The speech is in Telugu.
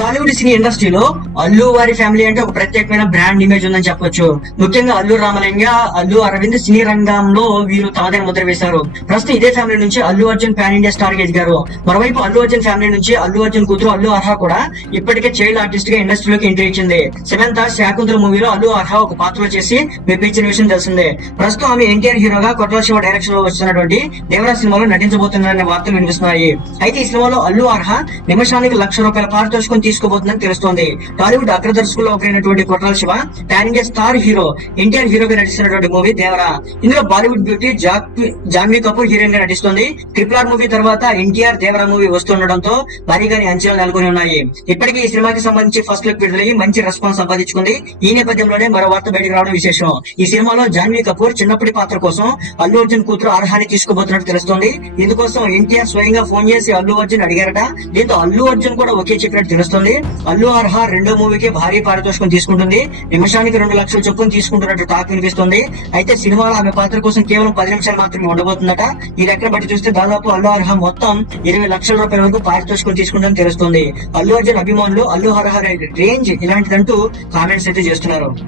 టాలీవుడ్ సినీ ఇండస్ట్రీలో అల్లు వారి ఫ్యామిలీ అంటే ఒక ప్రత్యేకమైన బ్రాండ్ ఇమేజ్ ఉందని చెప్పొచ్చు. ముఖ్యంగా అల్లు రామలింగ, అల్లు అరవింద్ సినీ రంగంలో వీరు తమదైన ముద్ర వేశారు. ప్రస్తుతం ఇదే ఫ్యామిలీ నుంచి Allu Arjun pan India star గా ఎదిగారు. మరోవైపు అల్లు అర్జున్ ఫ్యామిలీ నుంచి అల్లు అర్జున్ కూతురు అల్లు అర్హ కూడా ఇప్పటికే చైల్డ్ ఆర్టిస్ట్ గా ఇండస్ట్రీలోకి ఎంట్రీ ఇచ్చింది. సెవెంత్ శాకుంతల మూవీలో అల్లు అర్హ ఒక పాత్రలో చేసి మెప్పించిన విషయం తెలిసిందే. ప్రస్తుతం ఆమె ఎన్టీఆర్ హీరోగా కొట్ల శివ డైరెక్షన్ లో వస్తున్నటువంటి దేవరాజ్ సినిమాలో నటించబోతున్నారనే వార్తలు వినిపిస్తున్నాయి. అయితే ఈ సినిమాలో అల్లు అర్హ నిమిషానికి ₹1,00,000 పారితోషికం తీసుకోబోతుందని తెలుస్తోంది. టాలీవుడ్ అగ్ర దర్శకుల్లో ఒకరైనటువంటి Koratala Siva pan India star hero NTR హీరోగా నటిస్తున్నటువంటి మూవీ దేవరా. ఇందులో Bollywood beauty Janhvi Kapoor heroine గా నటిస్తుంది. RRR మూవీ తర్వాత ఎన్టీఆర్ దేవరా మూవీ వస్తుండటంతో భారీగా అంచనాలు నెలకొని ఉన్నాయి. ఇప్పటికీ ఈ సినిమాకి సంబంధించి ఫస్ట్ లుక్ విడుదలయ్యి మంచి రెస్పాన్స్ సంపాదించుకుంది. ఈ నేపథ్యంలోనే మరో వార్త బయటకు రావడం విశేషం. ఈ సినిమాలో జాన్వీ కపూర్ చిన్నప్పటి పాత్ర కోసం అల్లు అర్జున్ కూతురు అర్హాని తీసుకోబోతున్నట్టు తెలుస్తోంది. ఇందుకోసం ఎన్టీఆర్ స్వయంగా ఫోన్ చేసి అల్లు అర్జున్ అడిగారట. దీంతో అల్లు అర్జున్ కూడా ఒకే చెప్పినట్టు తెలుస్తుంది. అల్లు అర్హ రెండో మూవీకి భారీ పారితోషికం తీసుకుంటుంది. నిమిషానికి ₹2,00,000 చొప్పున తీసుకుంటున్నట్టు టాక్ వినిపిస్తుంది. అయితే సినిమాలో ఆమె పాత్ర కోసం కేవలం 10 నిమిషాలు మాత్రమే ఉండబోతుందట. ఈ లెక్కను బట్టి చూస్తే దాదాపు అల్లు అర్హ మొత్తం ₹20,00,000 వరకు పారితోషికం తీసుకుంటుందని తెలుస్తుంది. అల్లు అర్జున్ అభిమానులు అల్లు అర్హ రేంజ్ ఇలాంటిదంటూ కామెంట్స్ అయితే చేస్తున్నారు.